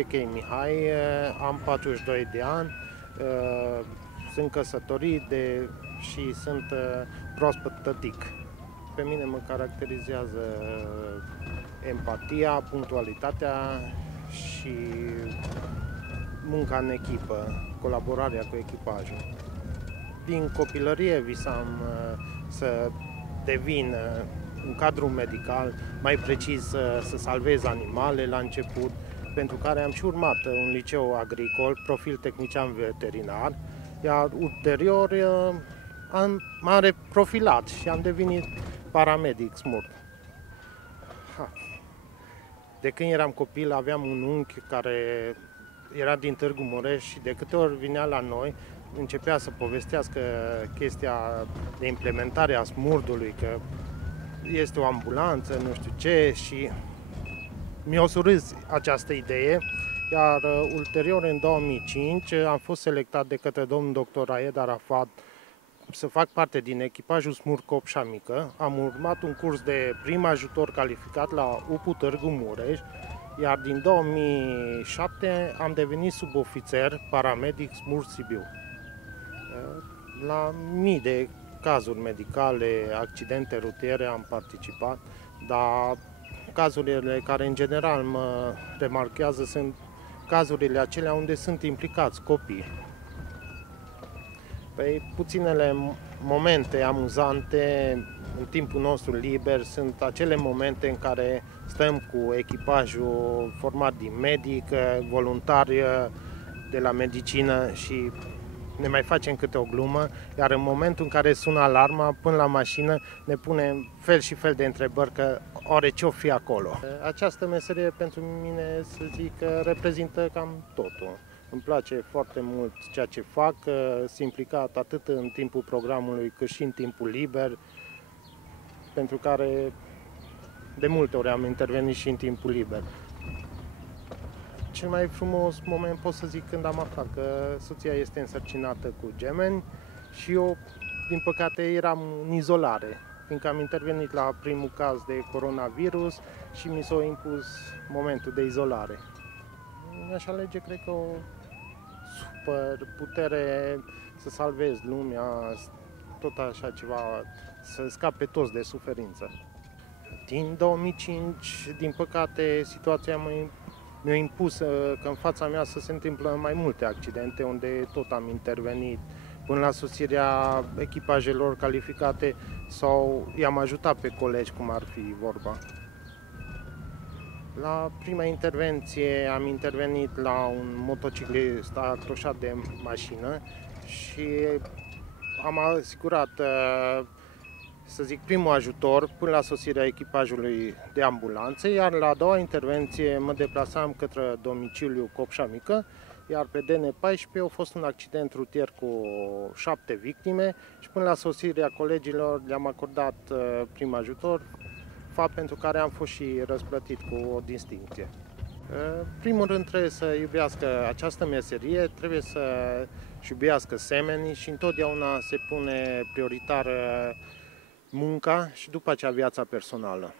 Sechei Mihai, am 42 de ani, sunt căsătorit și sunt proaspăt tătic. Pe mine mă caracterizează empatia, punctualitatea și munca în echipă, colaborarea cu echipajul. Din copilărie visam să devin în cadrul medical, mai precis să salvez animale la început, pentru care am și urmat un liceu agricol, profil tehnician veterinar, iar ulterior m-am reprofilat și am devenit paramedic SMURD. De când eram copil aveam un unchi care era din Târgu Mureș și de câte ori vinea la noi, începea să povestească chestia de implementare a SMURD-ului, că este o ambulanță, nu știu ce, și mi-a surâs această idee, iar ulterior, în 2005, am fost selectat de către domnul dr. Raed Arafat să fac parte din echipajul SMURD Copșa Mică. Am urmat un curs de prim ajutor calificat la UPU Târgu Mureș, iar din 2007 am devenit subofițer paramedic SMURD Sibiu. La mii de cazuri medicale, accidente rutiere am participat, dar cazurile care în general mă remarchează sunt cazurile acelea unde sunt implicați copii. Păi, puținele momente amuzante în timpul nostru liber sunt acele momente în care stăm cu echipajul format din medic, voluntari de la medicină și ne mai facem câte o glumă, iar în momentul în care sună alarma, până la mașină, ne punem fel și fel de întrebări că oare ce-o fi acolo. Această meserie pentru mine, să zic, reprezintă cam totul. Îmi place foarte mult ceea ce fac, sunt implicat atât în timpul programului cât și în timpul liber, pentru care de multe ori am intervenit și în timpul liber. Cel mai frumos moment pot să zic când am aflat că soția este însărcinată cu gemeni și eu, din păcate, eram în izolare, fiindcă am intervenit la primul caz de coronavirus și mi s-a impus momentul de izolare. Mi-aș alege, cred că, o super putere să salvez lumea, tot așa ceva, să scape toți de suferință. Din 2005, din păcate, situația mi-a impus că în fața mea să se întâmplă mai multe accidente, unde tot am intervenit până la sosirea echipajelor calificate sau i-am ajutat pe colegi, cum ar fi vorba. La prima intervenție am intervenit la un motociclist acroșat de mașină și am asigurat, să zic, primul ajutor până la sosirea echipajului de ambulanță, iar la a doua intervenție mă deplasam către domiciliul Copșa Mică, iar pe DN14 a fost un accident rutier cu 7 victime și până la sosirea colegilor le-am acordat prim ajutor, fapt pentru care am fost și răsplătit cu o distincție. În primul rând trebuie să iubească această meserie, trebuie să-și iubească semenii și întotdeauna se pune prioritar munca și după aceea viața personală.